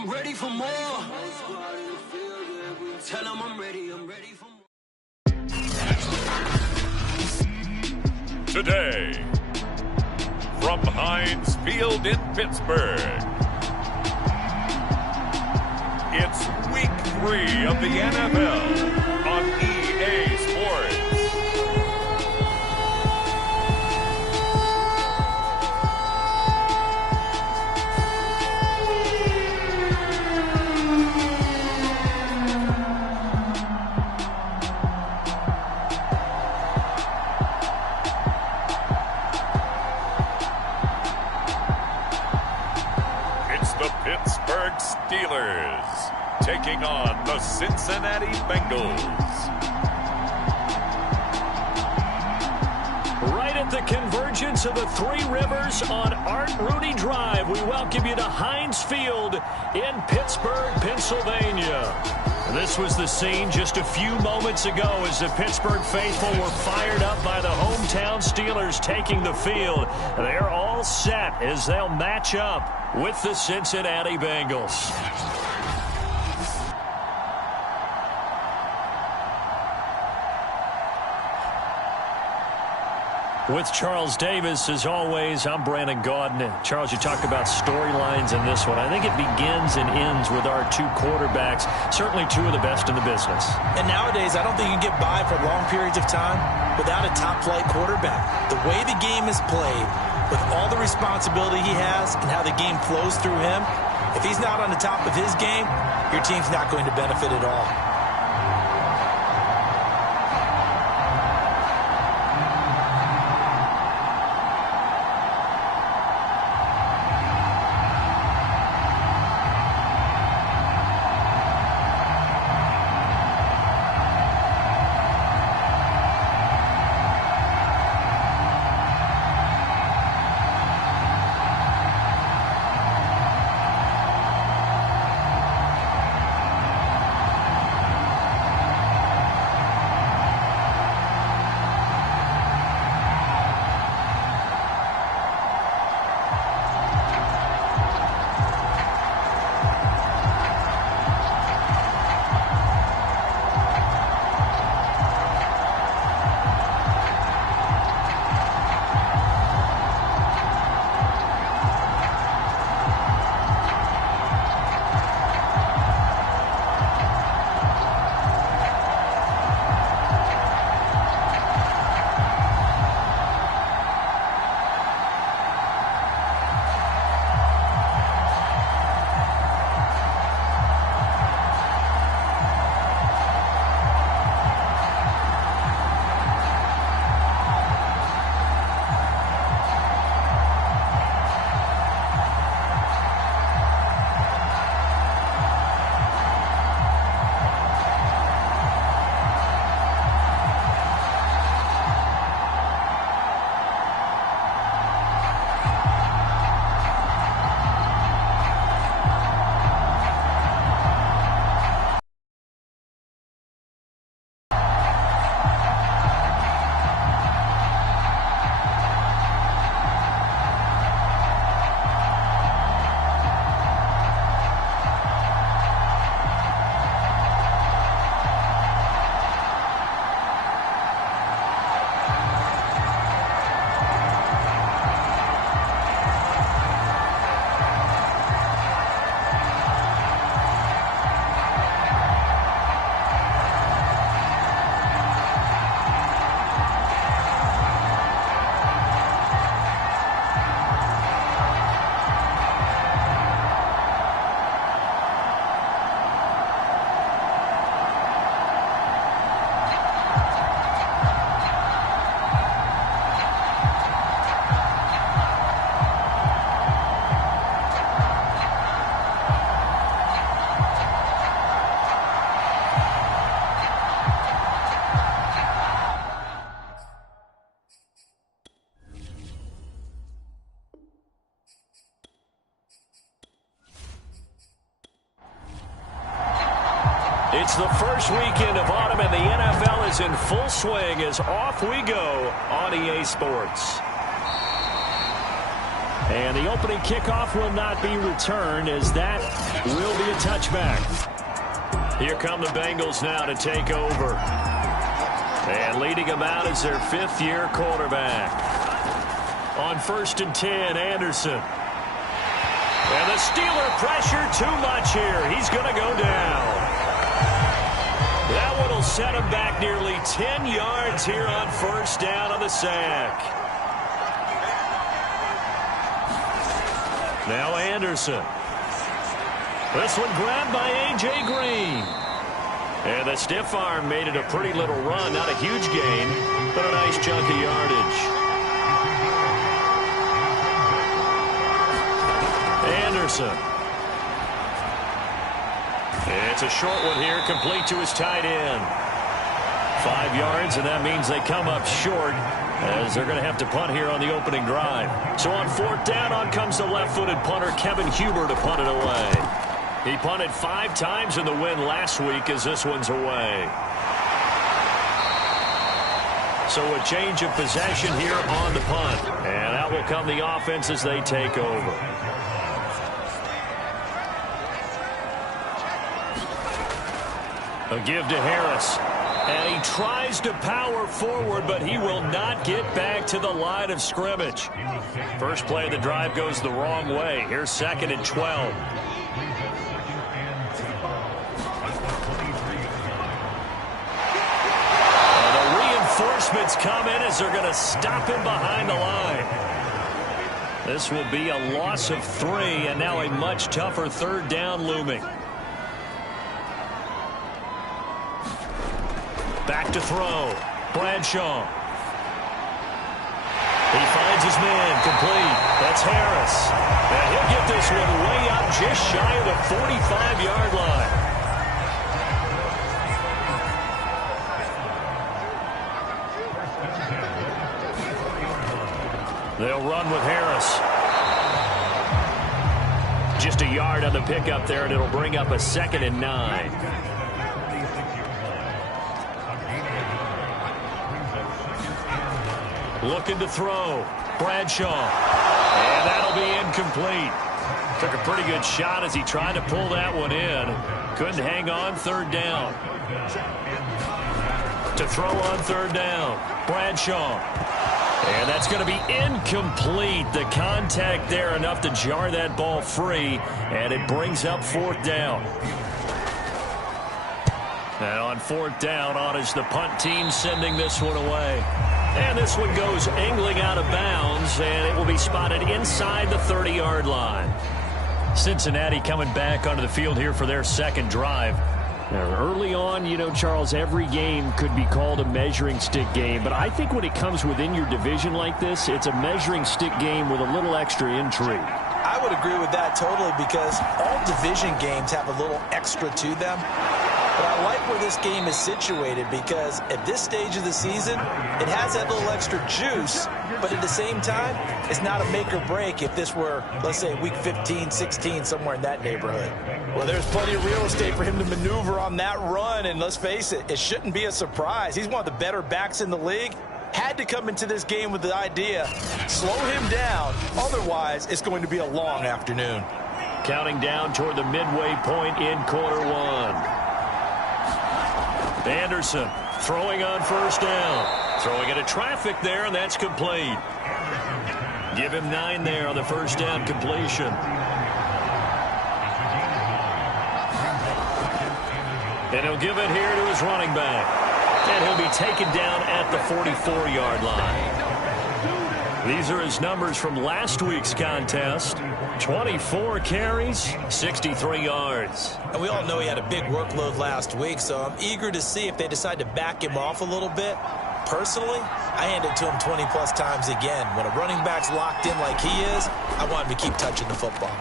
I'm ready for more. Tell them I'm ready for more. Today, from Heinz Field in Pittsburgh, it's Week 3 of the NFL on EA Sports. Pittsburgh Steelers taking on the Cincinnati Bengals. Right at the convergence of the Three Rivers on Art Rooney Drive, we welcome you to Heinz Field in Pittsburgh, Pennsylvania. This was the scene just a few moments ago as the Pittsburgh faithful were fired up by the hometown Steelers taking the field. They're all set as they'll match up with the Cincinnati Bengals. With Charles Davis, as always, I'm Brandon Gaudin. Charles, you talk about storylines in this one. I think it begins and ends with our two quarterbacks, certainly two of the best in the business. And nowadays, I don't think you can get by for long periods of time without a top-flight quarterback. The way the game is played, with all the responsibility he has and how the game flows through him, if he's not on the top of his game, your team's not going to benefit at all. It's the first weekend of autumn, and the NFL is in full swing as off we go on EA Sports. And the opening kickoff will not be returned, as that will be a touchback. Here come the Bengals now to take over. And leading them out is their fifth-year quarterback. On 1st and 10, Anderson. And the Steeler pressure too much here. He's going to go down. That one will set him back nearly 10 yards here on 1st down on the sack. Now Anderson. This one grabbed by A.J. Green. And the stiff arm made it a pretty little run. Not a huge gain, but a nice chunk of yardage. Anderson. It's a short one here, complete to his tight end. 5 yards, and that means they come up short, as they're going to have to punt here on the opening drive. So on 4th down, on comes the left-footed punter, Kevin Huber, to punt it away. He punted 5 times in the win last week, as this one's away. So a change of possession here on the punt. And out will come the offense as they take over. A give to Harris. And he tries to power forward, but he will not get back to the line of scrimmage. First play of the drive goes the wrong way. Here's 2nd and 12. And the reinforcements come in as they're going to stop him behind the line. This will be a loss of 3, and now a much tougher 3rd down looming. Back to throw. Bradshaw. He finds his man. Complete. That's Harris. And he'll get this one way up just shy of the 45-yard line. They'll run with Harris. Just a yard on the pickup there, and it'll bring up a 2nd and 9. Looking to throw. Bradshaw. And that'll be incomplete. Took a pretty good shot as he tried to pull that one in. Couldn't hang on. 3rd down. To throw on 3rd down. Bradshaw. And that's going to be incomplete. The contact there enough to jar that ball free. And it brings up 4th down. And on 4th down, on is the punt team sending this one away. And this one goes angling out of bounds, and it will be spotted inside the 30-yard line. Cincinnati coming back onto the field here for their 2nd drive. Now, early on, you know, Charles, every game could be called a measuring stick game, but I think when it comes within your division like this, it's a measuring stick game with a little extra intrigue. I would agree with that totally, because all division games have a little extra to them. But I like where this game is situated, because at this stage of the season, it has that little extra juice, but at the same time, it's not a make or break if this were, let's say, week 15, 16, somewhere in that neighborhood. Well, there's plenty of real estate for him to maneuver on that run, and let's face it, it shouldn't be a surprise. He's one of the better backs in the league. Had to come into this game with the idea, slow him down, otherwise it's going to be a long afternoon. Counting down toward the midway point in quarter 1. Anderson throwing on 1st down. Throwing into traffic there, and that's complete. Give him 9 there on the 1st down completion. And he'll give it here to his running back. And he'll be taken down at the 44-yard line. These are his numbers from last week's contest. 24 carries, 63 yards. And we all know he had a big workload last week, so I'm eager to see if they decide to back him off a little bit. Personally, I hand it to him 20-plus times again. When a running back's locked in like he is, I want him to keep touching the football.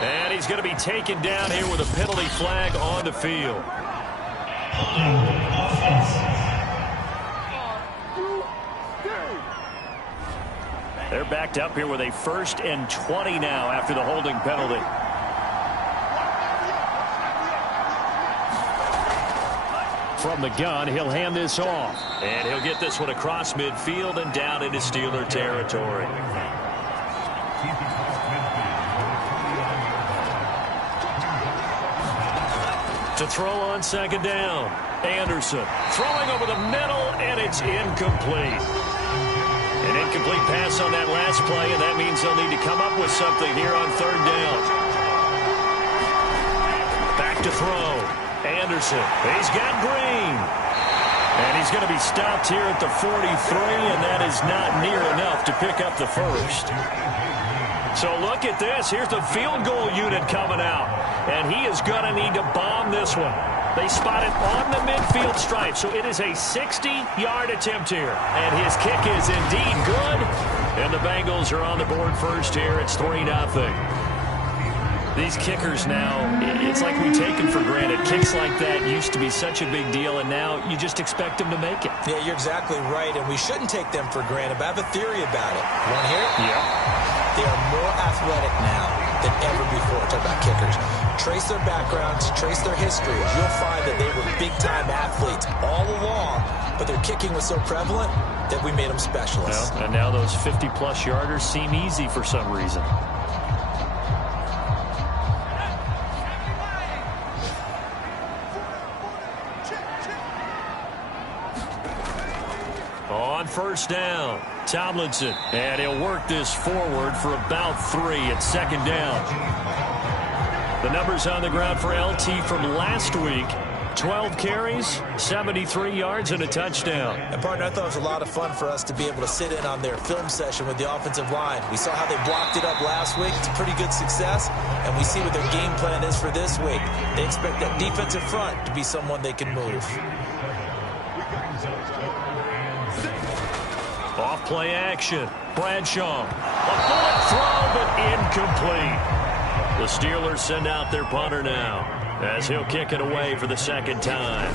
And he's going to be taken down here with a penalty flag on the field. They're backed up here with a 1st and 20 now after the holding penalty. From the gun, he'll hand this off. And he'll get this one across midfield and down into Steeler territory. To throw on second down. Anderson throwing over the middle, and it's incomplete. An incomplete pass on that last play, and that means they'll need to come up with something here on third down. Back to throw. Anderson. He's got Green. And he's going to be stopped here at the 43, and that is not near enough to pick up the first. So look at this. Here's the field goal unit coming out. And he is going to need to bomb this one. They spot it on the midfield stripe, so it is a 60-yard attempt here. And his kick is indeed good. And the Bengals are on the board first here. It's 3-0. These kickers now, it's like we take them for granted. Kicks like that used to be such a big deal, and now you just expect them to make it. Yeah, you're exactly right, and we shouldn't take them for granted, but I have a theory about it. You want to hear it? Yeah. They are more athletic now than ever before. Talk about kickers. Trace their backgrounds, trace their histories. You'll find that they were big-time athletes all along, but their kicking was so prevalent that we made them specialists. Well, and now those 50-plus yarders seem easy for some reason. On first down, Tomlinson, and he'll work this forward for about 3 at second down. The numbers on the ground for LT from last week: 12 carries, 73 yards, and a touchdown. And, partner, I thought it was a lot of fun for us to be able to sit in on their film session with the offensive line. We saw how they blocked it up last week. It's a pretty good success, and we see what their game plan is for this week. They expect that defensive front to be someone they can move. Off play action. Bradshaw. A bullet throw, but incomplete. The Steelers send out their punter now, as he'll kick it away for the second time.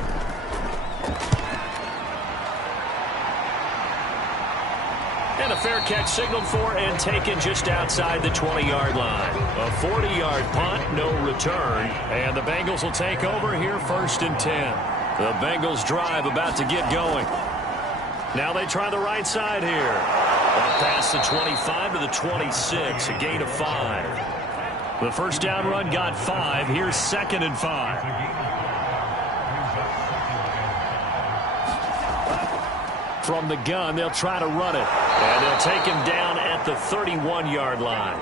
And a fair catch signaled for and taken just outside the 20-yard line. A 40-yard punt, no return. And the Bengals will take over here first and 10. The Bengals drive about to get going. Now they try the right side here. Up past the 25 to the 26, a gain of 5. The first down run got 5. Here's second and 5. From the gun, they'll try to run it. And they'll take him down at the 31-yard line.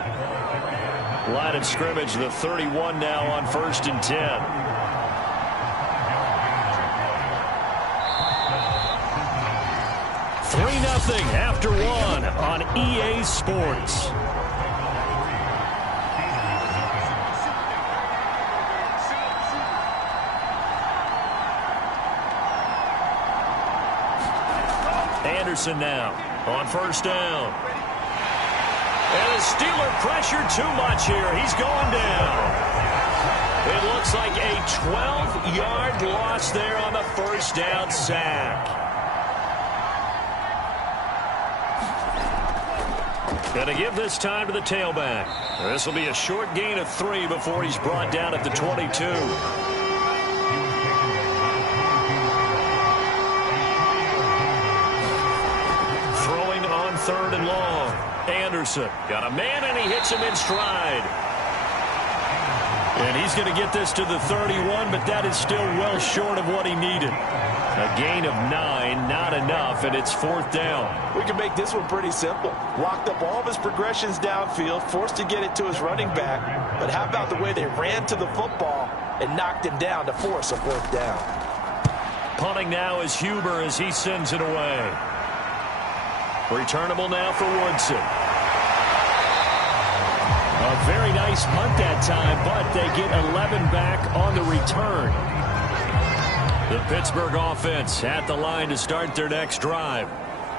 Line of scrimmage, the 31 now on first and 10. 3-0 after 1 on EA Sports. Anderson now on first down. And the Steeler pressure too much here. He's going down. It looks like a 12-yard loss there on the first down sack. Going to give this time to the tailback. This will be a short gain of 3 before he's brought down at the 22. Throwing on third and long. Anderson got a man, and he hits him in stride. And he's going to get this to the 31, but that is still well short of what he needed. A gain of 9, not enough, and it's fourth down. We can make this one pretty simple. Locked up all of his progressions downfield, forced to get it to his running back. But how about the way they ran to the football and knocked him down to force a fourth down? Punting now is Huber as he sends it away. Returnable now for Woodson. A very nice punt that time, but they get 11 back on the return. The Pittsburgh offense at the line to start their next drive.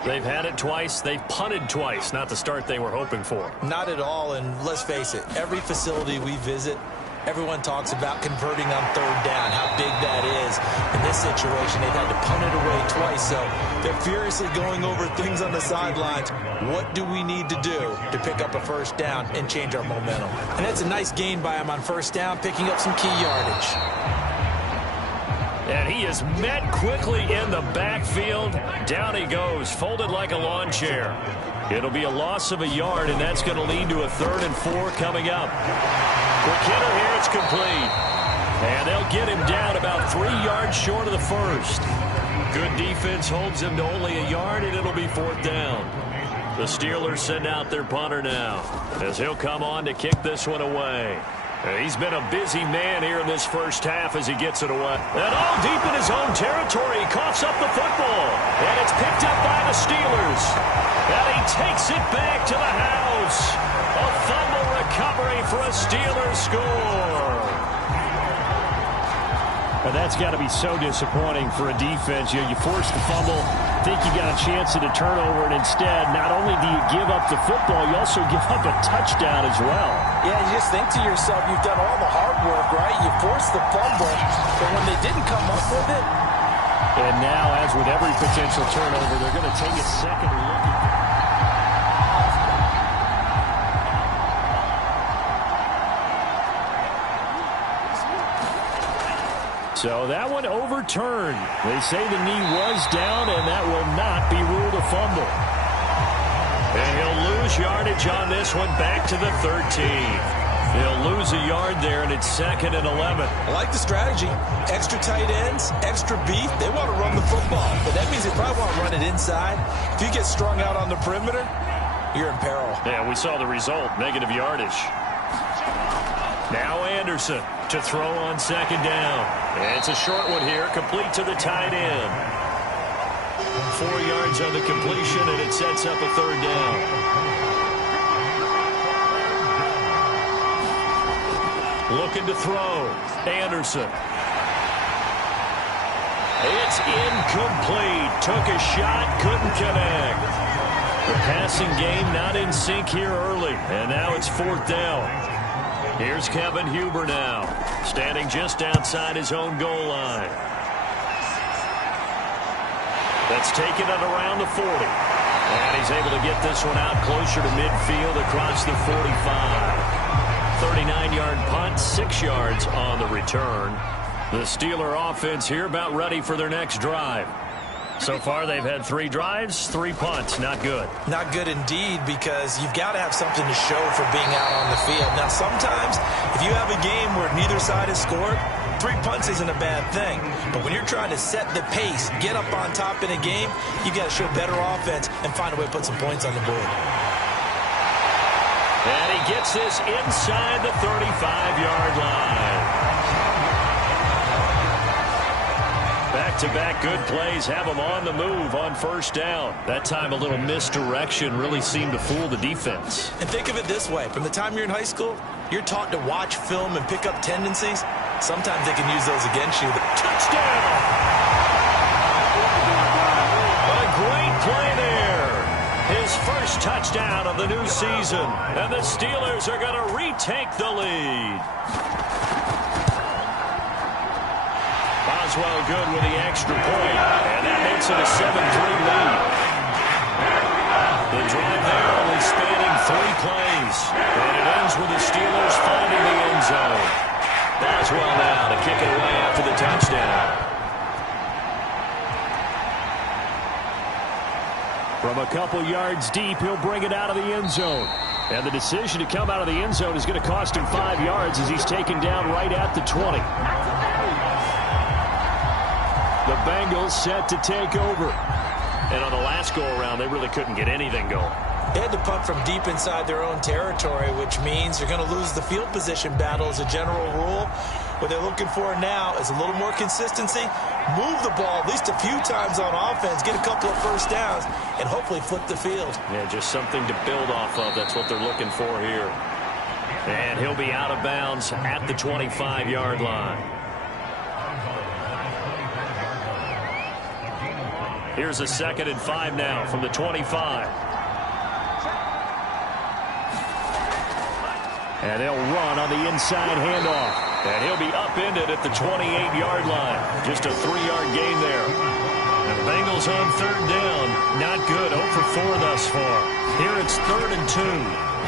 They've had it twice. They've punted twice. Not the start they were hoping for. Not at all, and let's face it, every facility we visit, everyone talks about converting on third down, how big that is. In this situation, they've had to punt it away twice, so they're furiously going over things on the sidelines. What do we need to do to pick up a first down and change our momentum? And that's a nice gain by him on first down, picking up some key yardage. And he is met quickly in the backfield. Down he goes, folded like a lawn chair. It'll be a loss of a yard, and that's going to lead to a 3rd and 4 coming up. McKinnon here, it's complete. And they'll get him down about 3 yards short of the first. Good defense holds him to only a yard, and it'll be 4th down. The Steelers send out their punter now, as he'll come on to kick this one away. He's been a busy man here in this first half as he gets it away. And all deep in his own territory, he coughs up the football. And it's picked up by the Steelers. And he takes it back to the house. A fumble recovery for a Steelers score. And that's got to be so disappointing for a defense. You force the fumble, think you got a chance at a turnover, and instead, not only do you give up the football, you also give up a touchdown as well. Yeah, you just think to yourself, you've done all the hard work, right? You forced the fumble, but when they didn't come up with it. And now, as with every potential turnover, they're going to take a second look at it. So that one overturned. They say the knee was down, and that will not be ruled a fumble. And he'll lose yardage on this one back to the 13. He'll lose a yard there, and it's 2nd and 11. I like the strategy. Extra tight ends, extra beef. They want to run the football, but that means they probably want to run it inside. If you get strung out on the perimeter, you're in peril. Yeah, we saw the result, negative yardage. Now Anderson to throw on 2nd down. It's a short one here, complete to the tight end. 4 yards on the completion, and it sets up a 3rd down. Looking to throw. Anderson. It's incomplete. Took a shot, couldn't connect. The passing game not in sync here early, and now it's 4th down. Here's Kevin Huber now, standing just outside his own goal line. That's taken it around the 40. And he's able to get this one out closer to midfield across the 45. 39-yard punt, 6 yards on the return. The Steeler offense here about ready for their next drive. So far, they've had 3 drives, 3 punts. Not good. Not good indeed, because you've got to have something to show for being out on the field. Now, sometimes, if you have a game where neither side has scored, 3 punts isn't a bad thing. But when you're trying to set the pace, get up on top in a game, you got to show better offense and find a way to put some points on the board. And he gets this inside the 35-yard line. Back-to-back good plays have them on the move on 1st down. That time a little misdirection really seemed to fool the defense. And think of it this way. From the time you're in high school, you're taught to watch film and pick up tendencies. Sometimes they can use those against you. Touchdown! A great play there. His first touchdown of the new season. And the Steelers are going to retake the lead. Boswell good with the extra point, and that makes it a 7-3 lead. The drive there only spanning 3 plays, and it ends with the Steelers finding the end zone. Boswell now to kick it away after the touchdown. From a couple yards deep, he'll bring it out of the end zone. And the decision to come out of the end zone is going to cost him 5 yards as he's taken down right at the 20. The Bengals set to take over. And on the last go-around, they really couldn't get anything going. They had to punt from deep inside their own territory, which means they're going to lose the field position battle as a general rule. What they're looking for now is a little more consistency, move the ball at least a few times on offense, get a couple of 1st downs, and hopefully flip the field. Yeah, just something to build off of. That's what they're looking for here. And he'll be out of bounds at the 25-yard line. Here's a 2nd and 5 now from the 25. And they'll run on the inside handoff. And he'll be upended at the 28-yard line. Just a 3-yard gain there. And the Bengals on 3rd down. Not good. 0 for 4 thus far. Here it's 3rd and 2.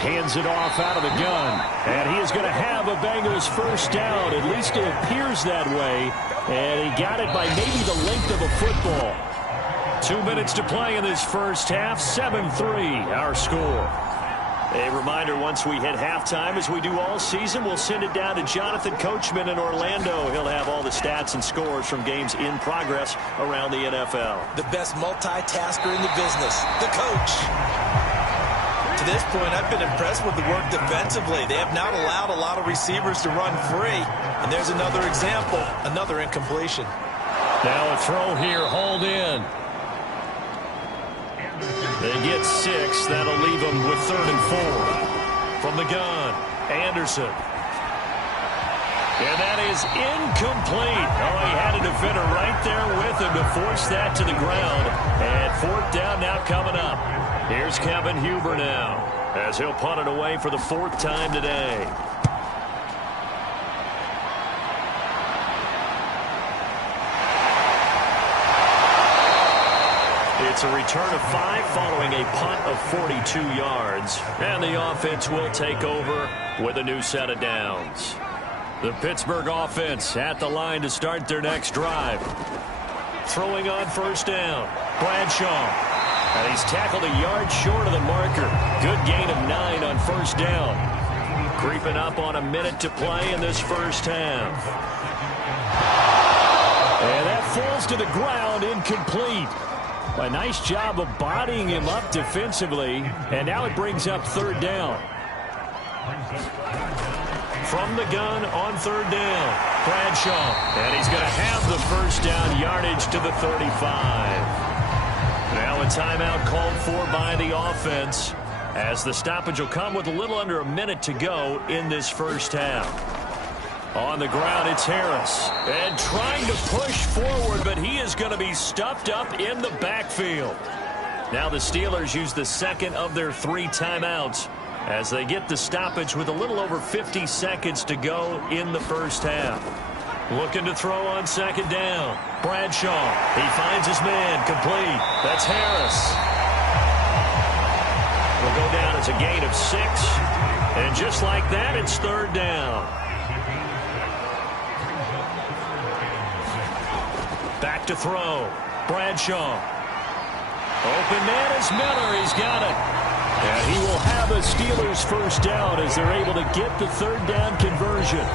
Hands it off out of the gun. And he is going to have a Bengals 1st down. At least it appears that way. And he got it by maybe the length of a football. 2 minutes to play in this first half. 7-3 our score. A reminder, once we hit halftime, as we do all season, we'll send it down to Jonathan Coachman in Orlando. He'll have all the stats and scores from games in progress around the NFL. The best multitasker in the business, the coach. To this point, I've been impressed with the work defensively. They have not allowed a lot of receivers to run free. And there's another example, another incompletion. Now a throw here, hauled in. They get 6. That'll leave them with 3rd and 4. From the gun, Anderson. And that is incomplete. Oh, he had a defender right there with him to force that to the ground. And 4th down now coming up. Here's Kevin Huber now, as he'll punt it away for the 4th time today. It's a return of 5 following a punt of 42 yards. And the offense will take over with a new set of downs. The Pittsburgh offense at the line to start their next drive. Throwing on 1st down, Bradshaw. And he's tackled a yard short of the marker. Good gain of 9 on 1st down. Creeping up on a minute to play in this first half. And that falls to the ground, incomplete. A nice job of bodying him up defensively, and now it brings up 3rd down. From the gun on 3rd down, Bradshaw, and he's going to have the 1st down yardage to the 35. Now a timeout called for by the offense, as the stoppage will come with a little under a minute to go in this first half. On the ground, it's Harris. And trying to push forward, but he is going to be stuffed up in the backfield. Now the Steelers use the 2nd of their 3 timeouts as they get the stoppage with a little over 50 seconds to go in the first half. Looking to throw on 2nd down. Bradshaw. He finds his man. Complete. That's Harris. Will go down as a gain of 6. And just like that, it's 3rd down. Back to throw. Bradshaw. Open man is Miller. He's got it. And he will have a Steelers 1st down as they're able to get the 3rd down conversion.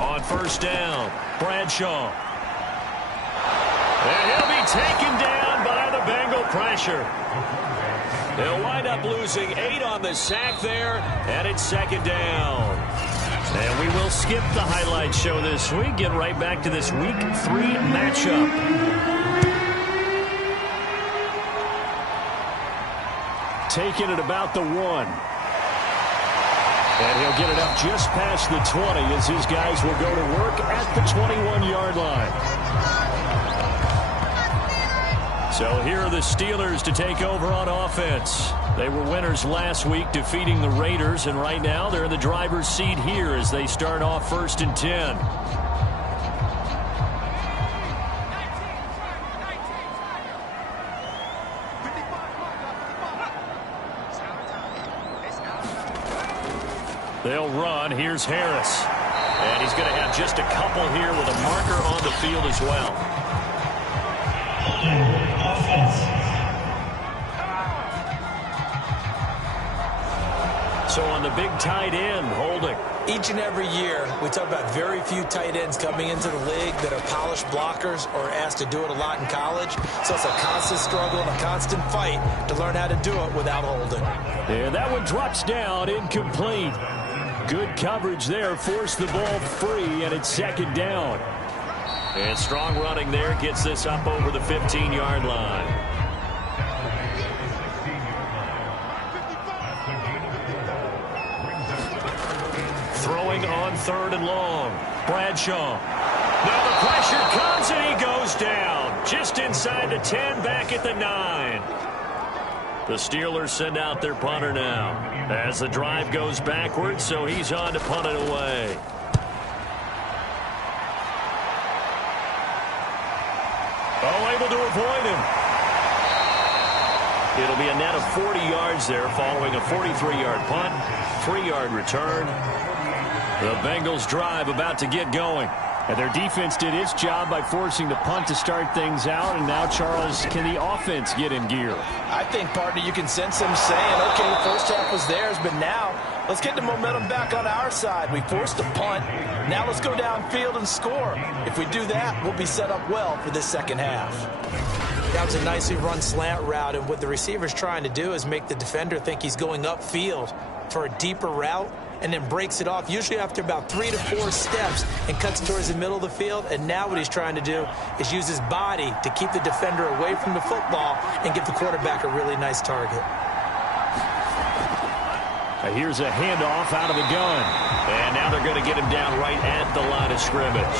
On 1st down, Bradshaw. And he'll be taken down by the Bengal pressure. They'll wind up losing 8 on the sack there, and it's 2nd down. And we will skip the highlight show this week. Get right back to this Week 3 matchup. Taking it about the 1. And he'll get it up just past the 20 as his guys will go to work at the 21-yard line. So here are the Steelers to take over on offense. They were winners last week, defeating the Raiders, and right now they're in the driver's seat here as they start off 1st and 10. They'll run. Here's Harris. And he's going to have just a couple here with a marker on the field as well. So on the big tight end, holding. Each and every year, we talk about very few tight ends coming into the league that are polished blockers or asked to do it a lot in college. So it's a constant struggle and a constant fight to learn how to do it without holding. And that one drops down, incomplete. Good coverage there, forced the ball free, and it's 2nd down. And strong running there gets this up over the 15-yard line. Throwing on 3rd and long. Bradshaw. Now the pressure comes and he goes down. Just inside the 10, back at the 9. The Steelers send out their punter now as the drive goes backwards, so he's on to punt it away. Oh, able to avoid him. It'll be a net of 40 yards there following a 43-yard punt, 3-yard return. The Bengals drive about to get going. And their defense did its job by forcing the punt to start things out. And now, Charles, can the offense get in gear? I think, partner, you can sense them saying, okay, the first half was theirs, but now let's get the momentum back on our side. We forced a punt. Now let's go downfield and score. If we do that, we'll be set up well for this second half. That was a nicely run slant route, and what the receiver's trying to do is make the defender think he's going upfield for a deeper route, and then breaks it off, usually after about 3 to 4 steps, and cuts towards the middle of the field. And now what he's trying to do is use his body to keep the defender away from the football and give the quarterback a really nice target. Here's a handoff out of the gun. And now they're going to get him down right at the line of scrimmage.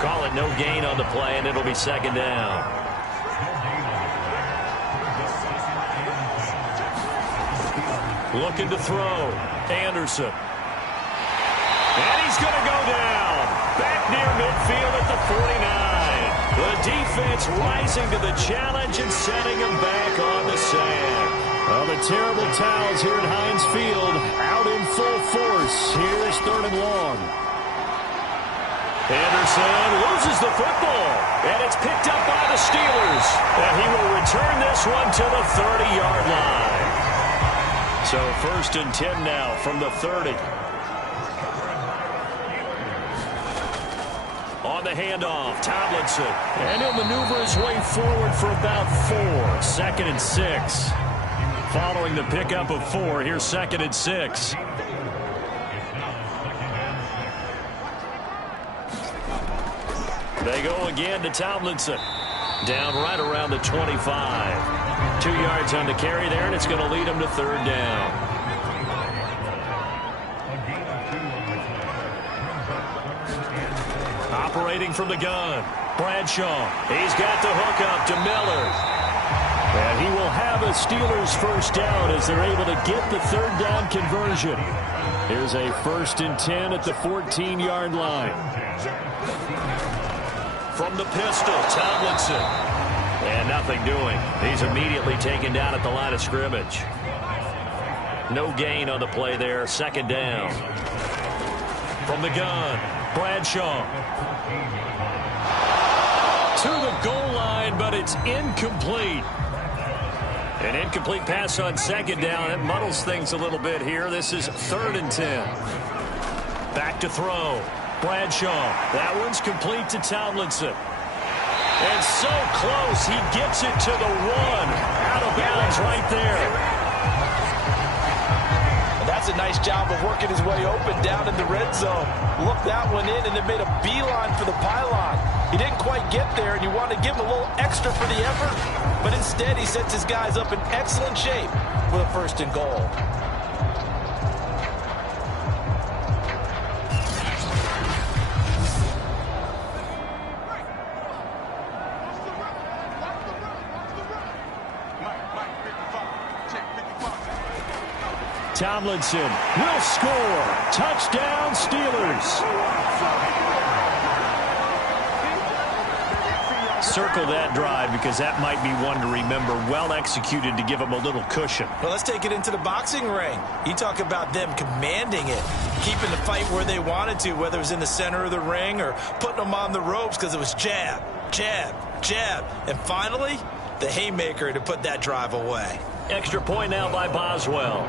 Call it no gain on the play, and it'll be second down. Looking to throw. Anderson. And he's going to go down. Back near midfield at the 49. The defense rising to the challenge and setting him back on the sand. Well, the terrible towels here at Heinz Field out in full force. Here's 3rd and long. Anderson loses the football. And it's picked up by the Steelers. And he will return this one to the 30-yard line. So 1st and 10 now from the 30. On the handoff, Tomlinson. And he'll maneuver his way forward for about 4. 2nd and 6. Following the pickup of 4, here's 2nd and 6. They go again to Tomlinson. Down right around the 25. 2 yards on the carry there, and it's going to lead him to 3rd down. Operating from the gun, Bradshaw. He's got the hook up to Miller. And he will have a Steelers 1st down as they're able to get the 3rd down conversion. Here's a 1st and 10 at the 14-yard line. From the pistol, Tomlinson. And nothing doing. He's immediately taken down at the line of scrimmage. No gain on the play there. 2nd down. From the gun, Bradshaw. To the goal line, but it's incomplete. An incomplete pass on 2nd down. It muddles things a little bit here. This is 3rd and 10. Back to throw. Bradshaw. That one's complete to Tomlinson. And so close, he gets it to the 1. Out of bounds right there. That's a nice job of working his way open down in the red zone. Looked that one in and then made a beeline for the pylon. He didn't quite get there, and you want to give him a little extra for the effort. But instead, he sets his guys up in excellent shape for the 1st and goal. Tomlinson will score. Touchdown, Steelers. Circle that drive because that might be one to remember. Well executed to give them a little cushion. Well, let's take it into the boxing ring. You talk about them commanding it, keeping the fight where they wanted to, whether it was in the center of the ring or putting them on the ropes because it was jab, jab, jab. And finally, the haymaker to put that drive away. Extra point now by Boswell.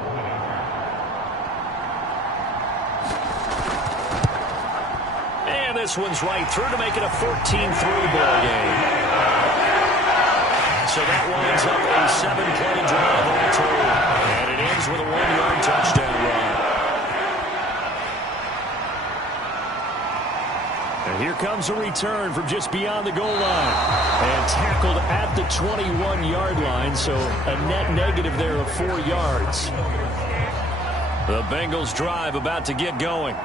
And this one's right through to make it a 14-3 ball game. So that winds up a 7-play drive all told. And it ends with a 1-yard touchdown run. And here comes a return from just beyond the goal line. And tackled at the 21-yard line, so a net negative there of 4 yards. The Bengals drive about to get going.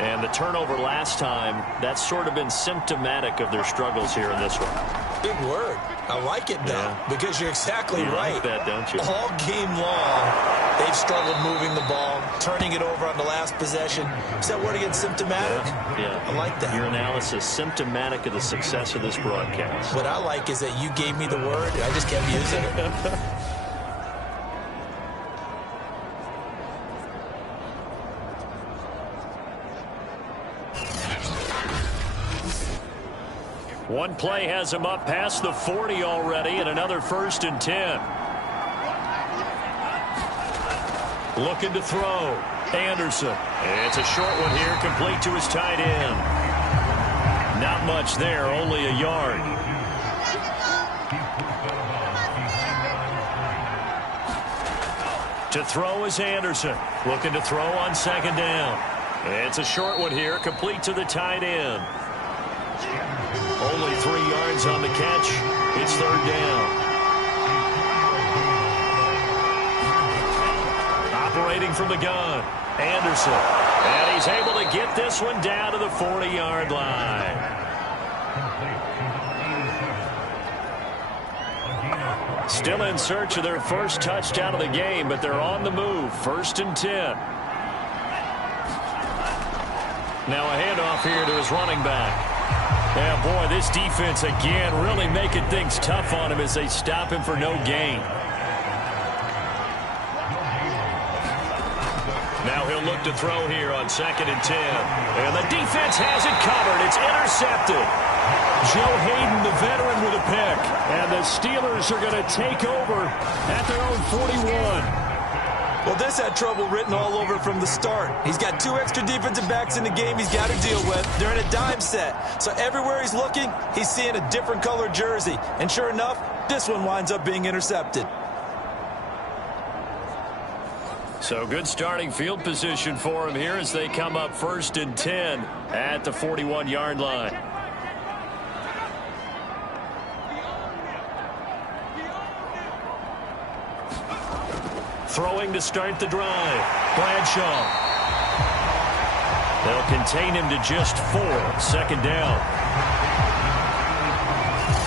And the turnover last time, that's sort of been symptomatic of their struggles here in this one. Big word. I like it, though, because you're exactly right. Like that, don't you? All game long, they've struggled moving the ball, turning it over on the last possession. Is that word again symptomatic? Yeah. I like that. Your analysis symptomatic of the success of this broadcast. What I like is that you gave me the word, and I just kept using it. One play has him up past the 40 already, and another 1st and 10. Looking to throw. Anderson. It's a short one here, complete to his tight end. Not much there, only a yard. To throw is Anderson. Looking to throw on 2nd down. It's a short one here, complete to the tight end. Only 3 yards on the catch. It's 3rd down. Operating from the gun, Anderson. And he's able to get this one down to the 40-yard line. Still in search of their first touchdown of the game, but they're on the move. 1st and 10. Now a handoff here to his running back. Yeah, boy, this defense again really making things tough on him as they stop him for no gain. Now he'll look to throw here on 2nd and 10. And the defense has it covered. It's intercepted. Joe Hayden, the veteran, with a pick. And the Steelers are going to take over at their own 41. Well, this had trouble written all over from the start. He's got 2 extra defensive backs in the game he's got to deal with. They're in a dime set. So everywhere he's looking, he's seeing a different colored jersey. And sure enough, this one winds up being intercepted. So good starting field position for him here as they come up 1st and 10 at the 41-yard line. Throwing to start the drive. Bradshaw. They'll contain him to just 4. 2nd down.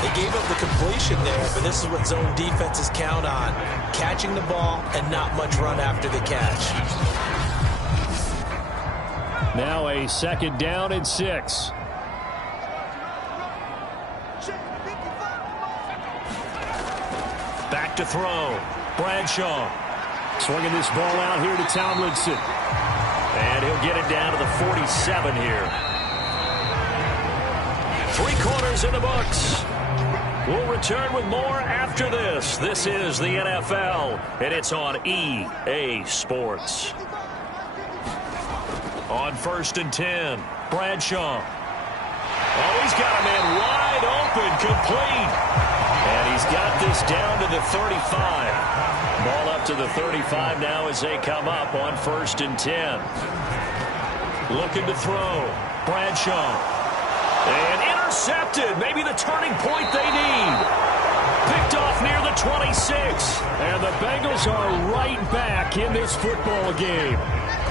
They gave up the completion there, but this is what zone defenses count on. Catching the ball and not much run after the catch. Now a 2nd down and 6. Back to throw. Bradshaw. Swinging this ball out here to Tomlinson. And he'll get it down to the 47 here. 3 quarters in the books. We'll return with more after this. This is the NFL, and it's on EA Sports. On 1st and 10, Bradshaw. Oh, he's got a man wide open, complete. And he's got this down to the 35. Ball up to the 35 now as they come up on 1st and 10. Looking to throw. Bradshaw. And intercepted. Maybe the turning point they need. Picked off near the 26. And the Bengals are right back in this football game.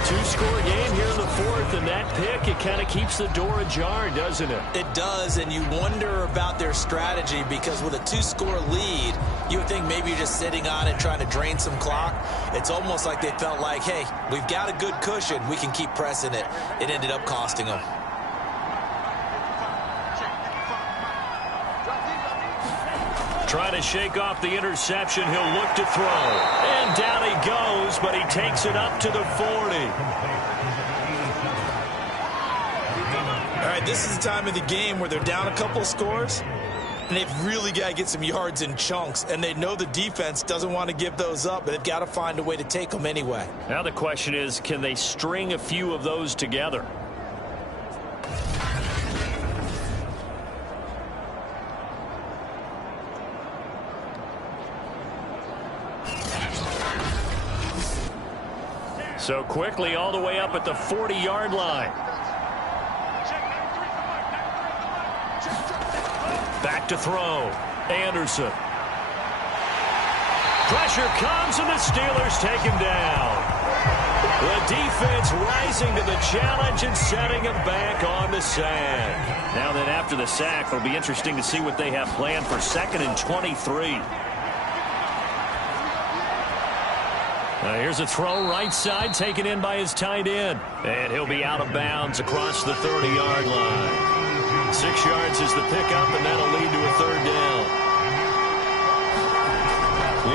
2-score game here in the 4th, and that pick, it kind of keeps the door ajar, doesn't it? It does, and you wonder about their strategy because with a 2-score lead, you would think maybe you're just sitting on it trying to drain some clock. It's almost like they felt like, hey, we've got a good cushion. We can keep pressing it. It ended up costing them. Trying to shake off the interception. He'll look to throw. And down he goes, but he takes it up to the 40. All right, this is the time of the game where they're down a couple of scores, and they've really got to get some yards in chunks, and they know the defense doesn't want to give those up, but they've got to find a way to take them anyway. Now the question is, can they string a few of those together? So quickly all the way up at the 40-yard line. Back to throw. Anderson. Pressure comes and the Steelers take him down. The defense rising to the challenge and setting them back on the sack. Now that after the sack, it'll be interesting to see what they have planned for 2nd and 23. Here's a throw right side taken in by his tight end. And he'll be out of bounds across the 30-yard line. 6 yards is the pickup, and that'll lead to a 3rd down.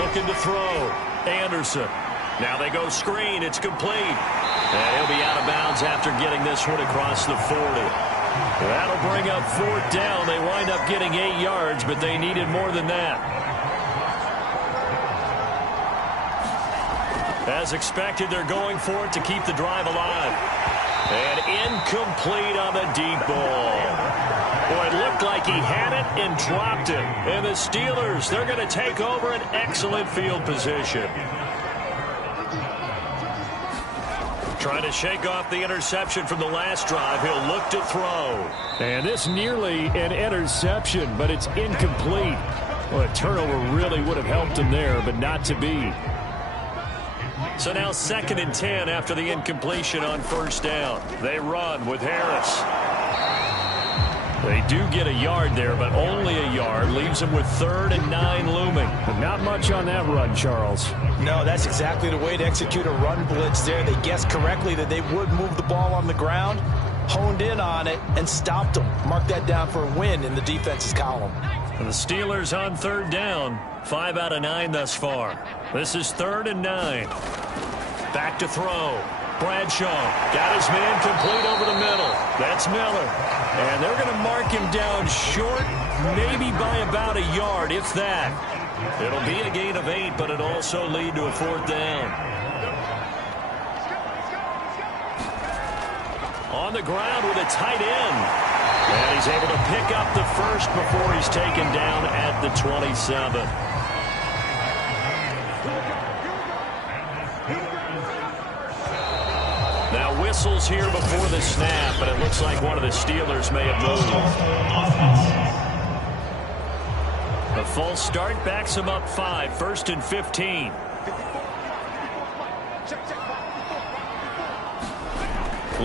Looking to throw. Anderson. Now they go screen. It's complete. And he'll be out of bounds after getting this one across the 40. That'll bring up 4th down. They wind up getting 8 yards, but they needed more than that. As expected, they're going for it to keep the drive alive. And incomplete on the deep ball. Boy, it looked like he had it and dropped it. And the Steelers, they're going to take over an excellent field position. Trying to shake off the interception from the last drive. He'll look to throw. And this nearly an interception, but it's incomplete. Well, a turnover really would have helped him there, but not to be. So now 2nd and 10 after the incompletion on 1st down. They run with Harris. They do get a yard there, but only a yard. Leaves them with 3rd and 9 looming. But not much on that run, Charles. No, that's exactly the way to execute a run blitz there. They guessed correctly that they would move the ball on the ground, honed in on it, and stopped them. Mark that down for a win in the defense's column. And the Steelers on 3rd down. 5 out of 9 thus far. This is 3rd and 9. Back to throw. Bradshaw got his man complete over the middle. That's Miller. And they're going to mark him down short, maybe by about a yard, if that. It'll be a gain of 8, but it'll also lead to a 4th down. On the ground with a tight end. And he's able to pick up the first before he's taken down at the 27. Now whistles here before the snap, but it looks like one of the Steelers may have moved. A false start backs him up 5, 1st and 15.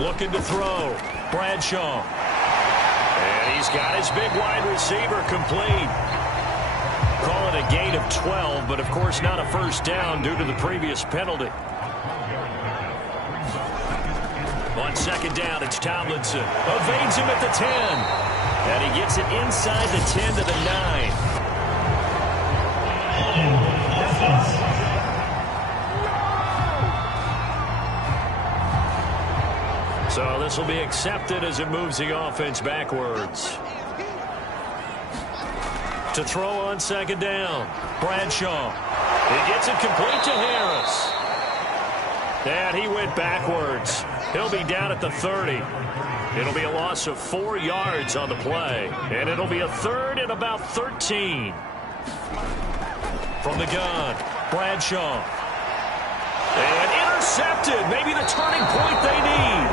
Looking to throw. Bradshaw. And he's got his big wide receiver complete. Call it a gain of 12, but of course not a 1st down due to the previous penalty. On 2nd down, it's Tomlinson. Evades him at the 10. And he gets it inside the 10 to the 9. So this will be accepted as it moves the offense backwards. To throw on 2nd down. Bradshaw. He gets it complete to Harris. And he went backwards. He'll be down at the 30. It'll be a loss of 4 yards on the play. And it'll be a 3rd and about 13. From the gun, Bradshaw. And intercepted. Maybe the turning point they need.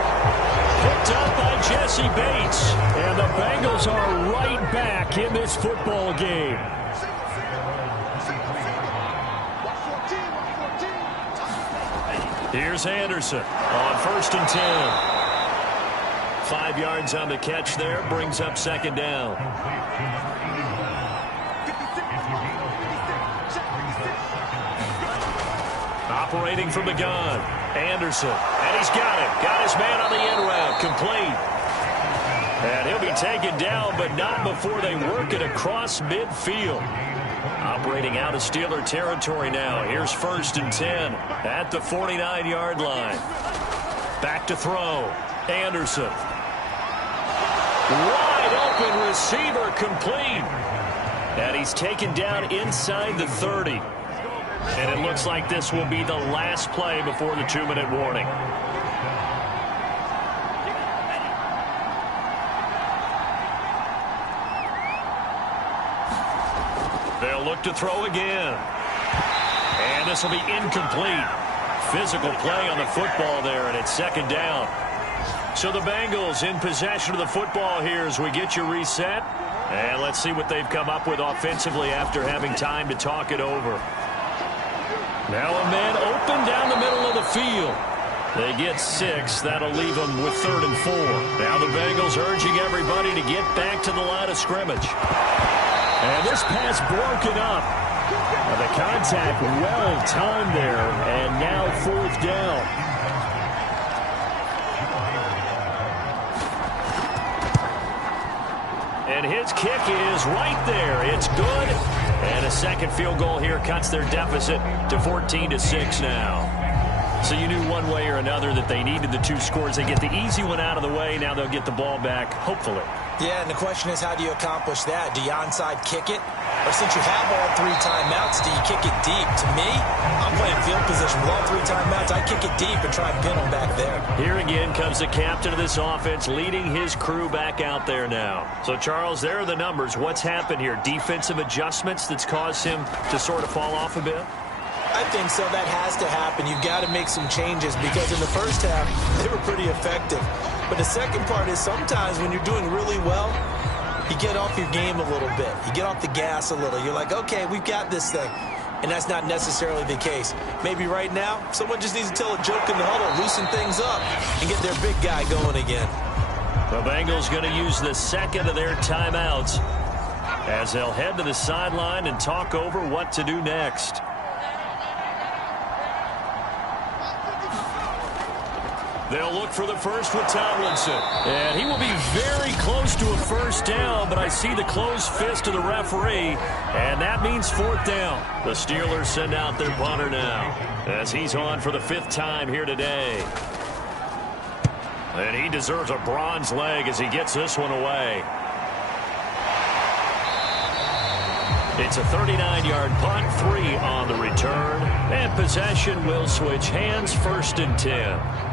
Picked up by Jesse Bates. And the Bengals are right back in this football game. Here's Anderson on 1st and 10. 5 yards on the catch there. Brings up 2nd down. Operating from the gun. Anderson. And he's got it. Got his man on the end route. Complete. And he'll be taken down, but not before they work it across midfield. Operating out of Steeler territory now. Here's 1st and 10 at the 49-yard line. Back to throw. Anderson. Wide open receiver complete. And he's taken down inside the 30. And it looks like this will be the last play before the 2-minute warning. They'll look to throw again. And this will be incomplete. Physical play on the football there, and it's 2nd down. So the Bengals in possession of the football here as we get you reset. And let's see what they've come up with offensively after having time to talk it over. Now a man open down the middle of the field. They get 6. That'll leave them with 3rd and 4. Now the Bengals urging everybody to get back to the line of scrimmage. And this pass broken up. The contact well timed there, and now 4th down. And his kick is right there. It's good. And a second field goal here cuts their deficit to 14-6 now. So you knew one way or another that they needed the 2 scores. They get the easy one out of the way. Now they'll get the ball back, hopefully. Yeah, and the question is, how do you accomplish that? Do you onside kick it? Or since you have all 3 timeouts, do you kick it deep? To me, I'm playing field position. With all 3 timeouts, I kick it deep and try and pin them back there. Here again comes the captain of this offense leading his crew back out there now. So, Charles, there are the numbers. What's happened here? Defensive adjustments that's caused him to sort of fall off a bit? I think so. That has to happen. You've got to make some changes because in the first half, they were pretty effective. But the second part is sometimes when you're doing really well, you get off your game a little bit. You get off the gas a little. You're like, okay, we've got this thing. And that's not necessarily the case. Maybe right now, someone just needs to tell a joke in the huddle, loosen things up, and get their big guy going again. The Bengals going to use the second of their timeouts as they'll head to the sideline and talk over what to do next. They'll look for the first with Tomlinson. And he will be very close to a first down, but I see the closed fist of the referee, and that means 4th down. The Steelers send out their punter now as he's on for the 5th time here today. And he deserves a bronze leg as he gets this one away. It's a 39-yard punt, 3 on the return, and possession will switch hands, 1st and 10.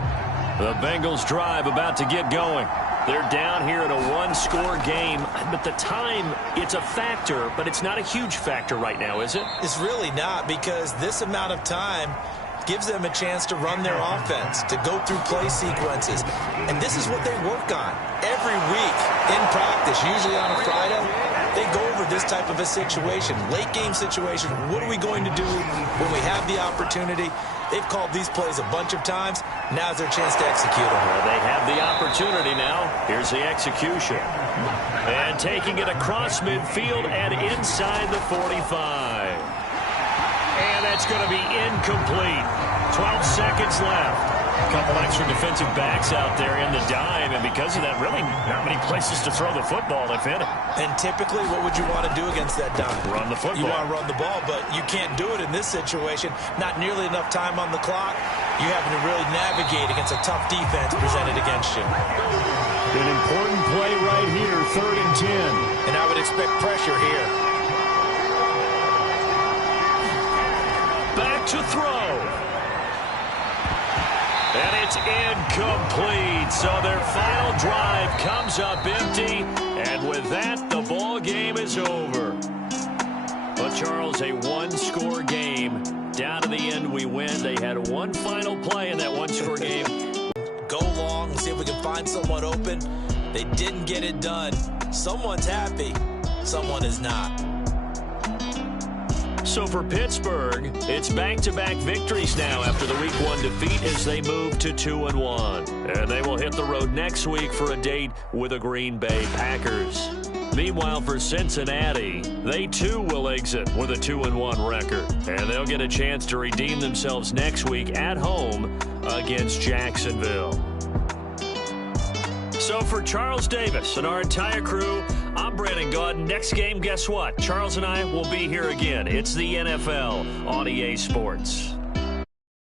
The Bengals drive about to get going. They're down here in a 1-score game, but the time, it's a factor, but it's not a huge factor right now, is it? It's really not, because this amount of time gives them a chance to run their offense, to go through play sequences. And this is what they work on every week in practice, usually on a Friday. They go over this type of a situation, late game situation. What are we going to do when we have the opportunity? They've called these plays a bunch of times. Now's their chance to execute them. Well, they have the opportunity now. Here's the execution. And taking it across midfield and inside the 45. And that's going to be incomplete. 12 seconds left. A couple extra defensive backs out there in the dime, and because of that, really not many places to throw the football if any. And typically, what would you want to do against that dime? Run the football. You want to run the ball, but you can't do it in this situation. Not nearly enough time on the clock. You having to really navigate against a tough defense presented against you. An important play right here, 3rd and 10. And I would expect pressure here. Back to throw. And it's incomplete. So their final drive comes up empty. And with that, the ball game is over. But, Charles, a 1-score game. Down to the end, we win. They had one final play in that 1-score game. Go long and see if we can find someone open. They didn't get it done. Someone's happy. Someone is not. So for Pittsburgh, it's back-to-back victories now after the Week 1 defeat as they move to 2-1. And they will hit the road next week for a date with the Green Bay Packers. Meanwhile, for Cincinnati, they too will exit with a 2-1 record. And they'll get a chance to redeem themselves next week at home against Jacksonville. So for Charles Davis and our entire crew, I'm Brandon Gaudin. Next game, guess what? Charles and I will be here again. It's the NFL on EA Sports.